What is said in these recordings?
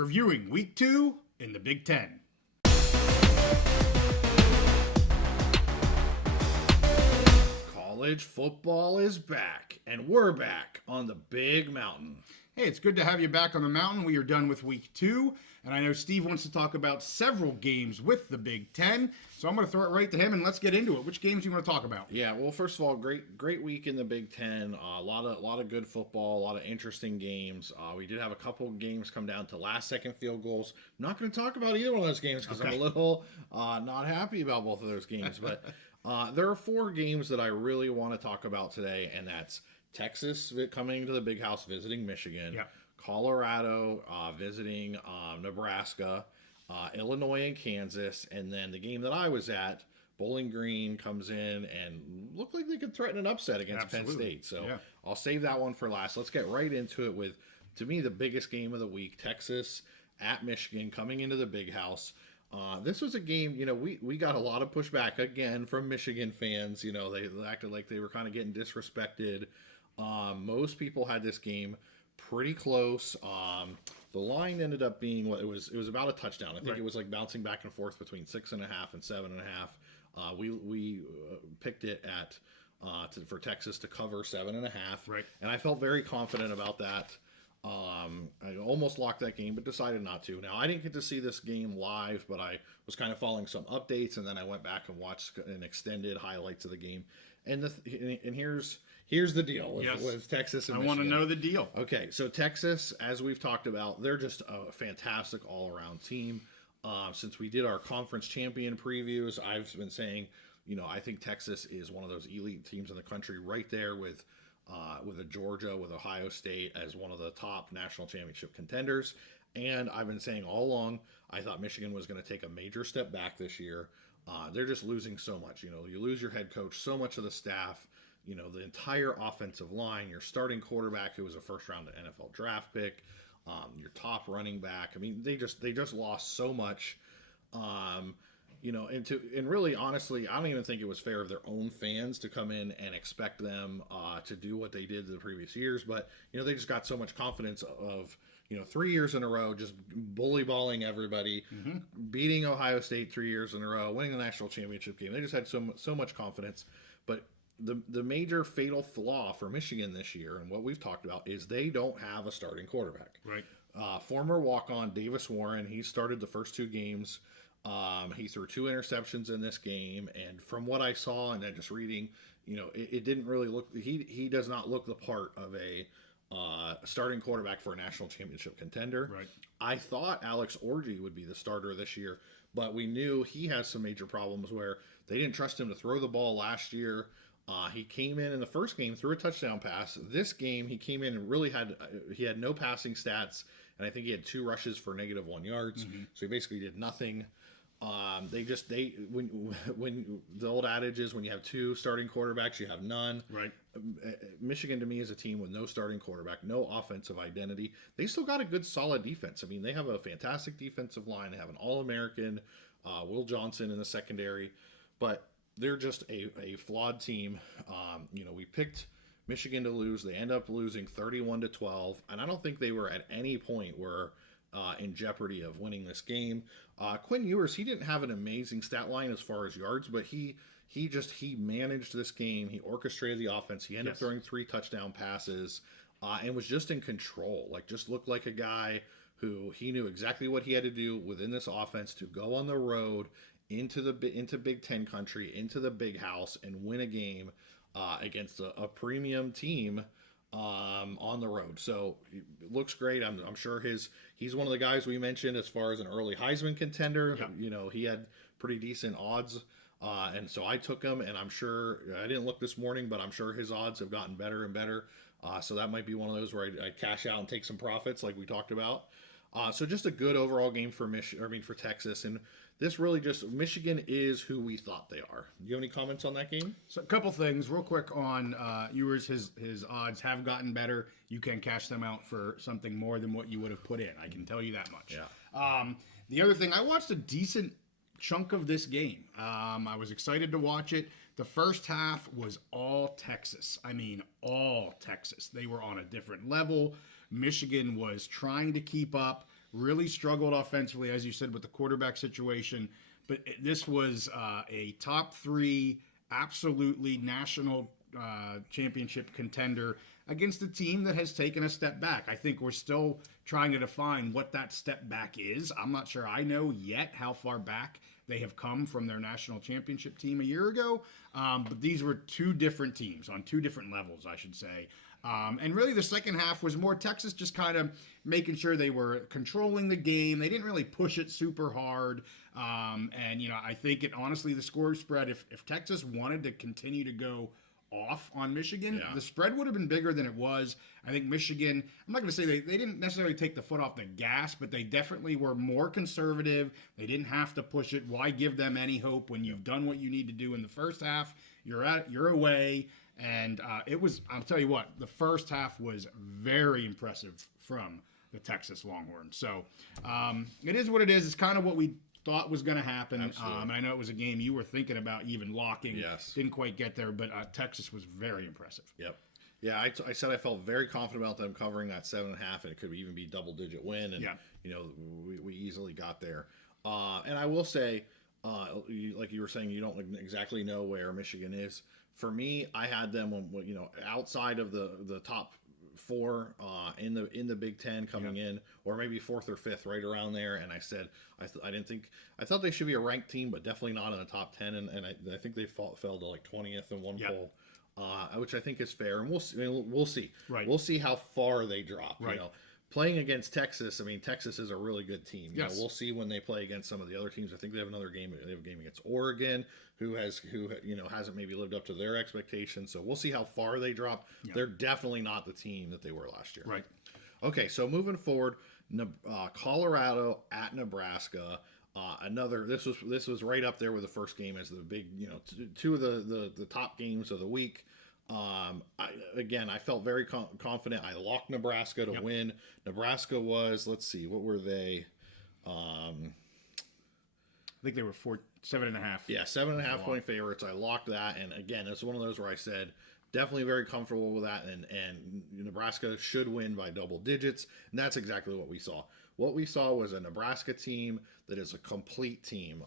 reviewing Week 2 in the Big Ten. College football is back, and we're back on the Big Mountain. Hey, it's good to have you back on the mountain. We are done with Week 2, and I know Steve wants to talk about several games with the Big Ten, so I'm going to throw it right to him, and let's get into it. Which games do you want to talk about? Yeah, well, first of all, great week in the Big Ten. A lot of good football, a lot of interesting games. We did have a couple of games come down to last-second field goals. I'm not going to talk about either one of those games because I'm a little not happy about both of those games, but there are 4 games that I really want to talk about today, and that's Texas coming to the Big House visiting Michigan, Colorado visiting Nebraska, Illinois and Kansas, and then the game that I was at, Bowling Green comes in and looked like they could threaten an upset against Penn State. So I'll save that one for last. Let's get right into it with, to me, the biggest game of the week, Texas at Michigan coming into the Big House. This was a game, we got a lot of pushback again from Michigan fans. They acted like they were kind of getting disrespected. Most people had this game pretty close. The line ended up being it was about a touchdown. I think it was like bouncing back and forth between 6.5 and 7.5. We picked it at for Texas to cover 7.5. Right. And I felt very confident about that. I almost locked that game, but decided not to. Now, I didn't get to see this game live, but I was kind of following some updates, and then I went back and watched an extended highlights of the game. And here's the deal with Texas and Michigan. I want to know the deal. Okay, so Texas, as we've talked about, they're just a fantastic all-around team. Since we did our conference champion previews, I've been saying, I think Texas is one of those elite teams in the country, right there with a Georgia, with Ohio State as one of the top national championship contenders. And I've been saying all along, I thought Michigan was going to take a major step back this year. They're just losing so much. You lose your head coach, so much of the staff, the entire offensive line, your starting quarterback who was a first-round NFL draft pick, your top running back. I mean, they just lost so much. And really, honestly, I don't even think it was fair of their own fans to come in and expect them to do what they did the previous years. But, they just got so much confidence of, 3 years in a row, just bully-balling everybody, beating Ohio State 3 years in a row, winning the national championship game. They just had so much confidence. But the major fatal flaw for Michigan this year, and what we've talked about, is they don't have a starting quarterback. Right. Former walk-on Davis Warren, he started the first 2 games. He threw 2 interceptions in this game, and from what I saw and then just reading, it didn't really look. He does not look the part of a starting quarterback for a national championship contender. Right. I thought Alex Orji would be the starter this year, but we knew he has some major problems where they didn't trust him to throw the ball last year. He came in the first game, threw a touchdown pass. This game, he came in and really had no passing stats, and I think he had 2 rushes for -1 yards. So he basically did nothing. When the old adage is when you have 2 starting quarterbacks, you have none. Right. Michigan to me is a team with no starting quarterback, no offensive identity. They still got a good, solid defense. I mean, they have a fantastic defensive line. They have an All-American, Will Johnson in the secondary, but they're just a flawed team. We picked Michigan to lose. They end up losing 31-12, and I don't think they were at any point were in jeopardy of winning this game. Quinn Ewers, he didn't have an amazing stat line as far as yards, but he managed this game. He orchestrated the offense. He ended up throwing 3 touchdown passes and was just in control. Just looked like a guy who he knew exactly what he had to do within this offense to go on the road into Big Ten country, into the Big House, and win a game against a premium team on the road. So it looks great. I'm sure he's one of the guys we mentioned as far as an early Heisman contender. Yep. He had pretty decent odds. And so I took him, and I'm sure, I didn't look this morning, but I'm sure his odds have gotten better and better. So that might be one of those where I cash out and take some profits like we talked about. So just a good overall game for Texas. And this really Michigan is who we thought they are. Do you have any comments on that game? So a couple things real quick on Ewers. His odds have gotten better. You can cash them out for something more than what you would have put in. I can tell you that much. Yeah. The other thing, I watched a decent chunk of this game. I was excited to watch it. The first half was all Texas. I mean, all Texas. They were on a different level. Michigan was trying to keep up. really struggled offensively, as you said, with the quarterback situation. But this was a top 3, absolutely national championship contender against a team that has taken a step back. I think we're still trying to define what that step back is. I'm not sure I know yet how far back they have come from their national championship team a year ago. But these were 2 different teams on 2 different levels, I should say. And really the second half was more Texas just kind of making sure they were controlling the game. They didn't really push it super hard. And, I think honestly, the score spread, if Texas wanted to continue to go off on Michigan, the spread would have been bigger than it was. I think Michigan, I'm not going to say they didn't necessarily take the foot off the gas, but they definitely were more conservative. They didn't have to push it. Why give them any hope when you've done what you need to do in the first half? You're away. And I'll tell you what, the first half was very impressive from the Texas Longhorns. So it is what it is. It's kind of what we thought was going to happen. And I know it was a game you were thinking about even locking. Yes. Didn't quite get there, but Texas was very impressive. Yep. Yeah, I said I felt very confident about them covering that 7.5, and it could even be double-digit win. And, we easily got there. And I will say, like you were saying, you don't exactly know where Michigan is. For me, I had them, outside of the top 4 in the Big Ten coming in, or maybe 4th or 5th, right around there. And I said I thought they should be a ranked team, but definitely not in the top 10. And I think they fell to like 20th in one poll, which I think is fair. And we'll see. Right. We'll see how far they drop. Right. Playing against Texas, Texas is a really good team. Yes. We'll see when they play against some of the other teams. I think they have another game. They have a game against Oregon, who hasn't maybe lived up to their expectations. So we'll see how far they drop. Yeah. They're definitely not the team that they were last year. Right. Okay, so moving forward, Colorado at Nebraska. This was right up there with the first game as the big, 2 of the top games of the week. I felt very confident. I locked Nebraska to win. Nebraska was, let's see, what were they? I think they were 7.5. Yeah, 7.5 point favorites. I locked that, and again, it's one of those where I said definitely very comfortable with that, and Nebraska should win by double digits, and that's exactly what we saw. What we saw was a Nebraska team that is a complete team.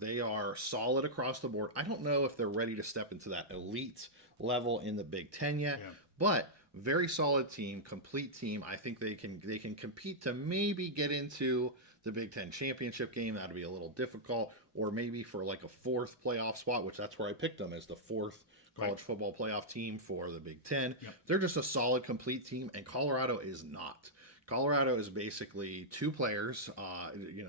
They are solid across the board. I don't know if they're ready to step into that elite level in the Big Ten yet, but very solid team, complete team. I think they can compete to maybe get into the Big Ten championship game. That'd be a little difficult, or maybe for like a 4th playoff spot, which that's where I picked them as the 4th college football playoff team for the Big Ten. They're just a solid, complete team, and Colorado is not. Colorado is basically 2 players,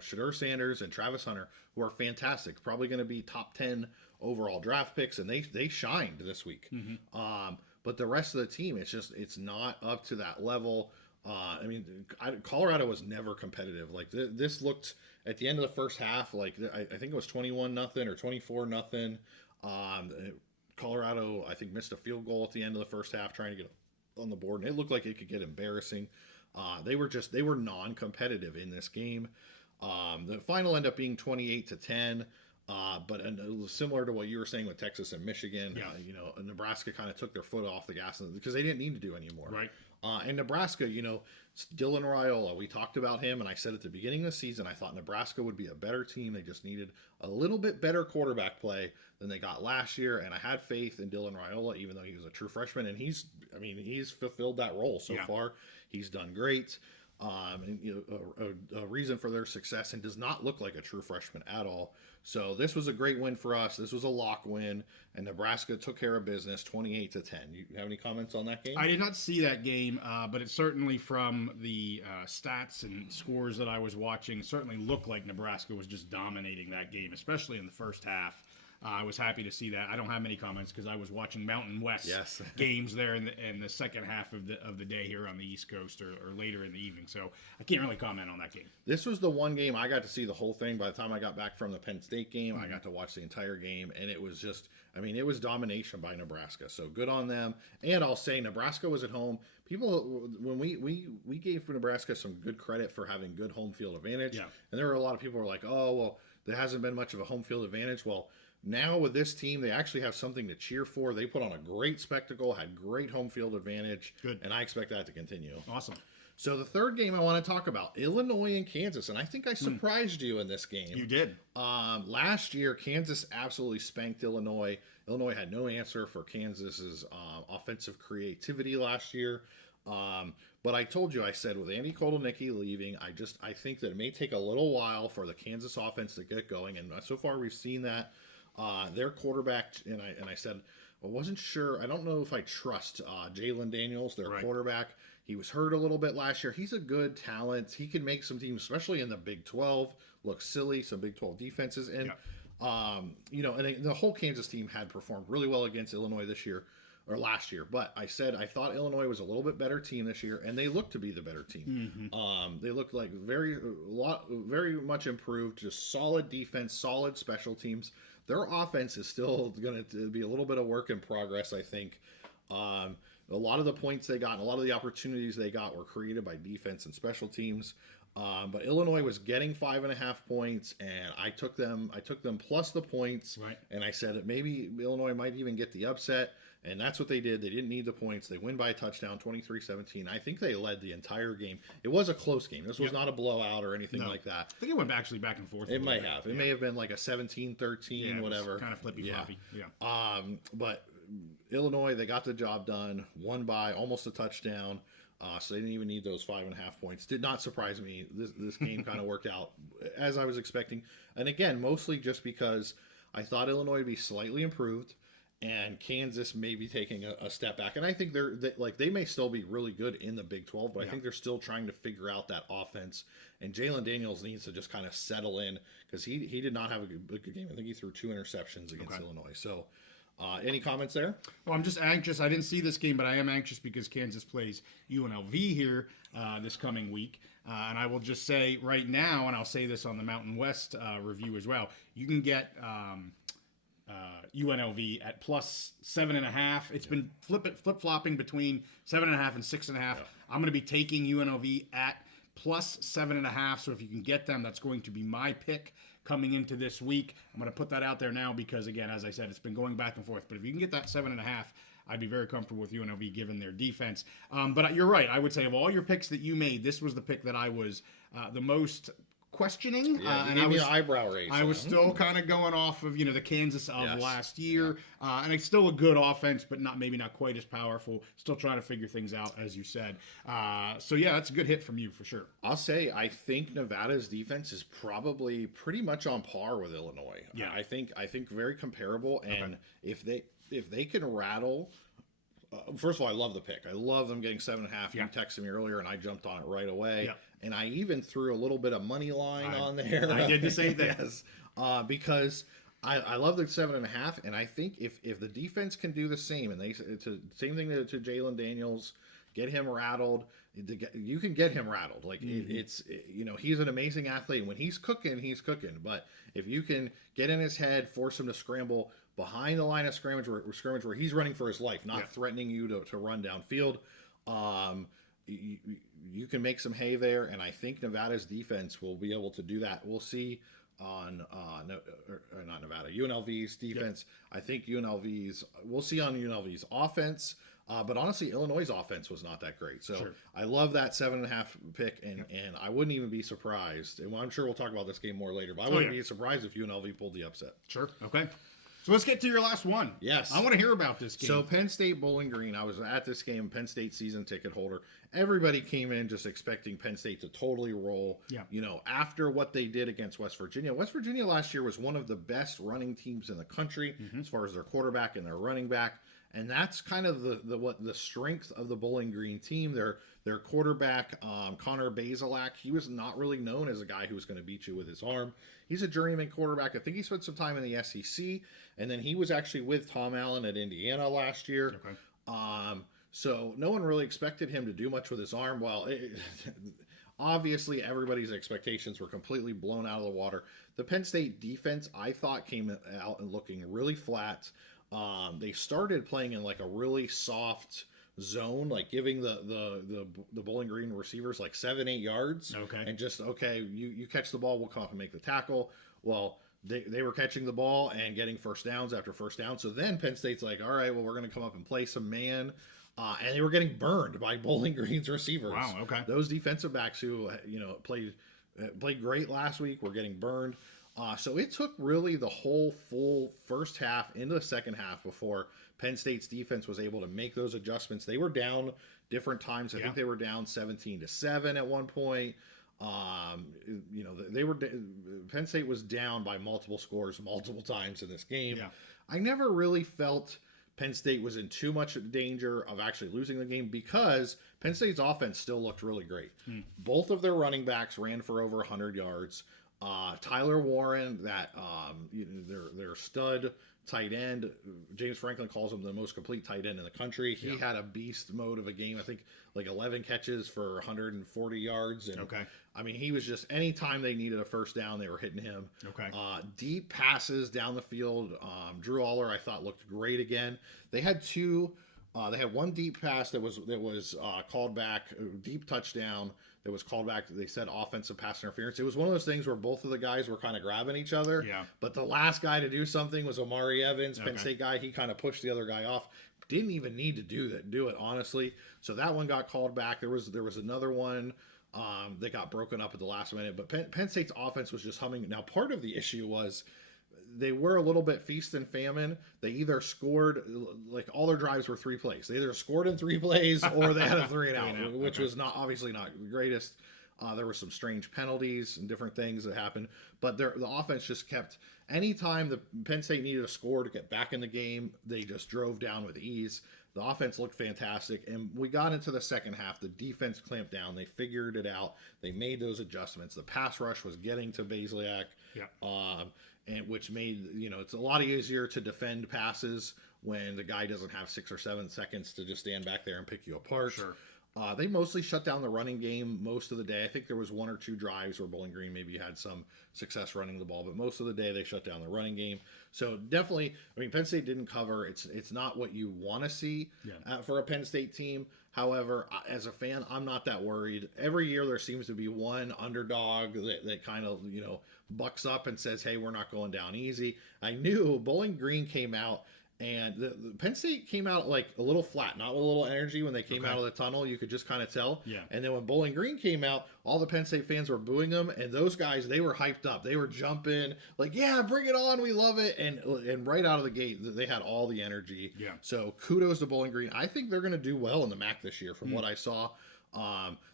Shedeur Sanders and Travis Hunter, who are fantastic. Probably going to be top 10 overall draft picks, and they shined this week. Mm-hmm. But the rest of the team, it's not up to that level. Colorado was never competitive. Like this looked at the end of the first half, like I think it was 21-0 or 24-0. Colorado, I think, missed a field goal at the end of the first half trying to get on the board, and it looked like it could get embarrassing. They were non-competitive in this game. The final ended up being 28-10. But similar to what you were saying with Texas and Michigan, Nebraska kind of took their foot off the gas because they didn't need to do anymore. Right. And Nebraska, Dylan Raiola, we talked about him, and I said at the beginning of the season, I thought Nebraska would be a better team. They just needed a little bit better quarterback play than they got last year, and I had faith in Dylan Raiola, even though he was a true freshman, and he's fulfilled that role so far. He's done great. A reason for their success, and does not look like a true freshman at all. So this was a great win for us. This was a lock win, and Nebraska took care of business, 28-10. You have any comments on that game? I did not see that game, but it certainly, from the stats and scores that I was watching, certainly looked like Nebraska was just dominating that game, especially in the first half. I was happy to see that. I don't have many comments because I was watching Mountain West games there in the second half of the day here on the East Coast or later in the evening. So I can't really comment on that game. This was the one game I got to see the whole thing. By the time I got back from the Penn State game, I got to watch the entire game, and it was just, it was domination by Nebraska. So good on them. And I'll say Nebraska was at home. People, when we gave Nebraska some good credit for having good home field advantage, and there were a lot of people who were like, oh, well, there hasn't been much of a home field advantage. Well, now with this team, they actually have something to cheer for. They put on a great spectacle, had great home field advantage, and I expect that to continue. Awesome. So the third game I want to talk about, Illinois and Kansas, and I think I surprised you in this game. You did. Last year, Kansas absolutely spanked Illinois. Illinois had no answer for Kansas's offensive creativity last year. But I told you, I said with Andy Kotelnicki leaving, I think that it may take a little while for the Kansas offense to get going, and so far we've seen that. Their quarterback, and I said I wasn't sure. I don't know if I trust Jalen Daniels, their quarterback. He was hurt a little bit last year. He's a good talent. He can make some teams, especially in the Big 12, look silly. Some Big 12 defenses, and and the whole Kansas team had performed really well against Illinois this year. Or last year, but I said I thought Illinois was a little bit better team this year, and they looked to be the better team. They looked like very much improved, just solid defense, solid special teams. Their offense is still going to be a little bit of work in progress, I think. A lot of the points they got, and a lot of the opportunities they got were created by defense and special teams. But Illinois was getting 5.5 points, and I took them plus the points, and I said that maybe Illinois might even get the upset. And that's what they did. They didn't need the points. They win by a touchdown, 23-17. I think they led the entire game. It was a close game. This was not a blowout or anything like that. I think it went actually back and forth. It might have. It may have been like a 17-13, whatever. Kind of flippy-floppy. Yeah. But Illinois, they got the job done. Won by almost a touchdown. So they didn't even need those 5.5 points. Did not surprise me. This game kind of worked out as I was expecting. And again, mostly just because I thought Illinois would be slightly improved, and Kansas may be taking a step back. And I think they may still be really good in the Big 12, but I think they're still trying to figure out that offense. And Jalen Daniels needs to just kind of settle in, because he did not have a good game. I think he threw 2 interceptions against Illinois. So any comments there? Well, I'm just anxious. I didn't see this game, but I am anxious because Kansas plays UNLV here this coming week. And I will just say right now, and I'll say this on the Mountain West review as well, you can get UNLV at plus 7.5. It's been flip-flopping between 7.5 and 6.5. I'm going to be taking UNLV at plus 7.5. So if you can get them, that's going to be my pick coming into this week. I'm going to put that out there now because, again, as I said, it's been going back and forth. But if you can get that 7.5, I'd be very comfortable with UNLV given their defense. But you're right. I would say of all your picks that you made, this was the pick that I was the most questioning. And I was an eyebrow raise. I was still kind of going off of the Kansas of last year, and it's still a good offense, but maybe not quite as powerful. Still trying to figure things out, as you said. So yeah, that's a good hit from you for sure. I'll say I think Nevada's defense is probably pretty much on par with Illinois. Yeah, I think very comparable, and if they can rattle. First of all, I love the pick. I love them getting 7.5. You texted me earlier, and I jumped on it right away. Yeah. And I even threw a little bit of money line on there. I did the same thing. Yes, because I love the 7.5, and I think if the defense can do the same, and same thing to Jalen Daniels, get him rattled. You can get him rattled. Like he's an amazing athlete. When he's cooking, he's cooking. But if you can get in his head, force him to scramble behind the line of scrimmage where he's running for his life, not threatening you to run downfield. You can make some hay there, and I think Nevada's defense will be able to do that. We'll see on not Nevada, UNLV's defense. I think we'll see on UNLV's offense. But honestly, Illinois' offense was not that great. So I love that 7.5 pick, and I wouldn't even be surprised. And I'm sure we'll talk about this game more later, but I wouldn't be surprised if UNLV pulled the upset. Sure. Okay. So let's get to your last one. Yes. I want to hear about this game. So Penn State Bowling Green, I was at this game, Penn State season ticket holder. Everybody came in just expecting Penn State to totally roll. Yeah. After what they did against West Virginia. West Virginia last year was one of the best running teams in the country as far as their quarterback and their running back. And that's kind of the strength of the Bowling Green team. Their quarterback, Connor Bazelak, he was not really known as a guy who was going to beat you with his arm. He's a journeyman quarterback. I think he spent some time in the SEC, and then he was actually with Tom Allen at Indiana last year. Okay. So no one really expected him to do much with his arm. Well, obviously everybody's expectations were completely blown out of the water. The Penn State defense, I thought, came out and looking really flat. They started playing in like a really soft zone, like giving the Bowling Green receivers like 7-8 yards. Okay. And just, you catch the ball, we'll come up and make the tackle. Well, they were catching the ball and getting first downs after first down. So then Penn State's like, all right, well, we're going to come up and play some man. and they were getting burned by Bowling Green's receivers. Wow, okay. Those defensive backs who played great last week were getting burned. So it took really the whole full first half into the second half before Penn State's defense was able to make those adjustments. They were down different times. I think they were down 17-7 at one point. They were Penn State was down by multiple scores multiple times in this game. Yeah. I never really felt Penn State was in too much danger of actually losing the game because Penn State's offense still looked really great. Both of their running backs ran for over 100 yards. Tyler Warren, their stud tight end, James Franklin calls him the most complete tight end in the country. He had a beast mode of a game. I think like 11 catches for 140 yards. And, I mean, he was just anytime they needed a first down, they were hitting him. Deep passes down the field. Drew Aller, I thought, looked great again. They had they had one deep pass that was called back, deep touchdown that was called back. They said offensive pass interference. It was one of those things where both of the guys were kind of grabbing each other. But the last guy to do something was Omari Evans, Penn State guy. He kind of pushed the other guy off. Didn't even need to do it honestly. So that one got called back. There was another one that got broken up at the last minute. But Penn State's offense was just humming. Now part of the issue was they were a little bit feast and famine. They either scored, like all their drives were 3 plays. They either scored in 3 plays or they had a 3 and out, which was obviously not the greatest. There were some strange penalties and different things that happened, but the offense just kept, anytime the Penn State needed a score to get back in the game, they just drove down with ease. The offense looked fantastic, and we got into the second half. The defense clamped down. They figured it out. They made those adjustments. The pass rush was getting to Bazelak. And which made, it's a lot easier to defend passes when the guy doesn't have 6 or 7 seconds to just stand back there and pick you apart. They mostly shut down the running game most of the day. I think there was 1 or 2 drives where Bowling Green maybe had some success running the ball, but most of the day they shut down the running game. So definitely, I mean, Penn State didn't cover. It's not what you want to see for a Penn State team. However, as a fan, I'm not that worried. Every year there seems to be one underdog that kind of, bucks up and says, hey, we're not going down easy. I knew Bowling Green came out, and the Penn State came out like a little flat, not with a little energy when they came out of the tunnel. You could just kind of tell. And then when Bowling Green came out, all the Penn State fans were booing them, and those guys, they were hyped up. They were jumping like, yeah, bring it on, we love it. And right out of the gate, they had all the energy. So kudos to Bowling Green. I think they're going to do well in the MAC this year from what I saw.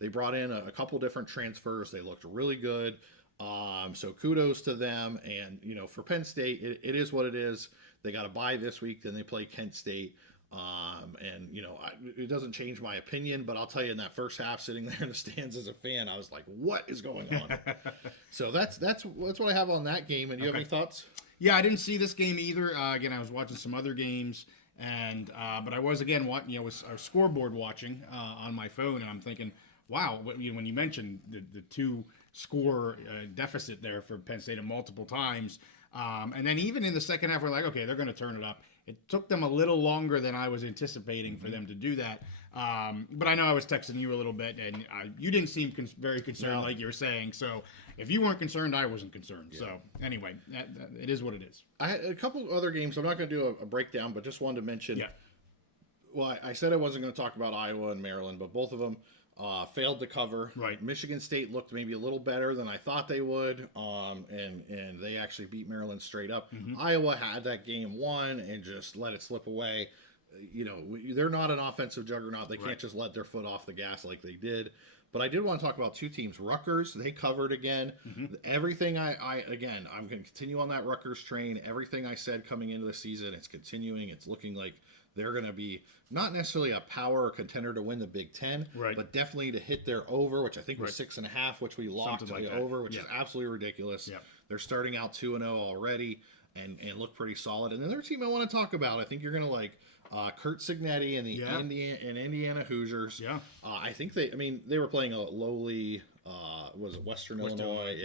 They brought in a couple different transfers. They looked really good. So kudos to them. And, for Penn State, it is what it is. They got a bye this week, then they play Kent State. It doesn't change my opinion, but I'll tell you, in that first half, sitting there in the stands as a fan, I was like, what is going on? So that's what I have on that game. And you have any thoughts? Yeah, I didn't see this game either. Again, I was watching some other games, and but I was again watching, was a scoreboard watching on my phone, and I'm thinking, wow, when you mentioned the 2-score deficit there for Penn State multiple times, and then even in the second half, we're like, okay, they're going to turn it up. It took them a little longer than I was anticipating for them to do that. But I know I was texting you a little bit, and you didn't seem very concerned like you were saying. So if you weren't concerned, I wasn't concerned. So anyway, it is what it is. I had a couple other games. I'm not going to do a breakdown, but just wanted to mention. Well, I said I wasn't going to talk about Iowa and Maryland, but both of them failed to cover. Michigan State looked maybe a little better than I thought they would, and they actually beat Maryland straight up. Iowa had that game won and just let it slip away. They're not an offensive juggernaut. They can't just let their foot off the gas like they did. But I did want to talk about 2 teams. Rutgers, they covered again. Everything I'm going to continue on that Rutgers train. Everything I said coming into the season, it's continuing. It's looking like they're going to be not necessarily a power or contender to win the Big Ten, but definitely to hit their over, which I think was 6.5, which we locked like over, which is absolutely ridiculous. They're starting out 2-0 already and look pretty solid. And another team I want to talk about, I think you're going to like Kurt Cignetti and the Indiana Hoosiers. I think they were playing a lowly, was it Western Illinois?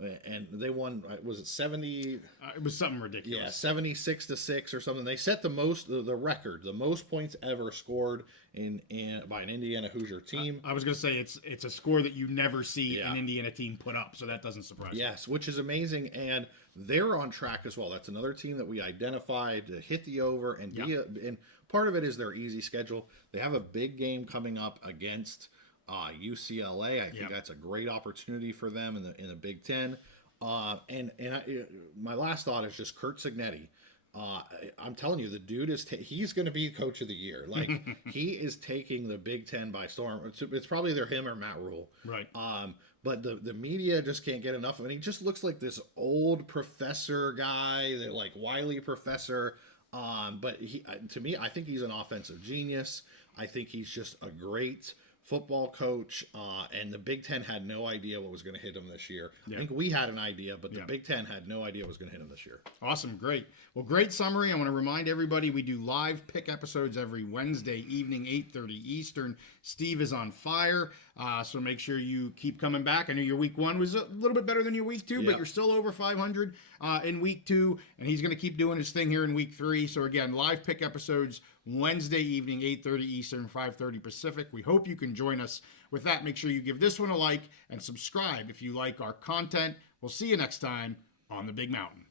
and they won. Was it 70? It was something ridiculous. Yeah, 76-6 or something. They set the record, the most points ever scored in by an Indiana Hoosier team. I was going to say it's a score that you never see an Indiana team put up, so that doesn't surprise me. Yes, which is amazing, and they're on track as well. That's another team that we identified to hit the over and and part of it is their easy schedule. They have a big game coming up against UCLA. I think that's a great opportunity for them in the Big Ten. My last thought is just Kurt Cignetti. I'm telling you, the dude he's going to be coach of the year. Like he is taking the Big Ten by storm. It's probably either him or Matt Rule. Right. But the media just can't get enough of him. He just looks like this old professor guy, like wily professor. But to me, I think he's an offensive genius. I think he's just a great football coach, and the Big Ten had no idea what was going to hit him this year. I think we had an idea, but the Big Ten had no idea what was going to hit him this year. Awesome, great. Well, great summary. I want to remind everybody we do live pick episodes every Wednesday evening, 8:30 Eastern. Steve is on fire, so make sure you keep coming back. I know your week 1 was a little bit better than your week 2, but you're still over 500 in week 2, and he's going to keep doing his thing here in week 3. So again, live pick episodes Wednesday evening, 8:30 Eastern, 5:30 Pacific. We hope you can join us. With that, make sure you give this one a like and subscribe if you like our content. We'll see you next time on the Big Mountain.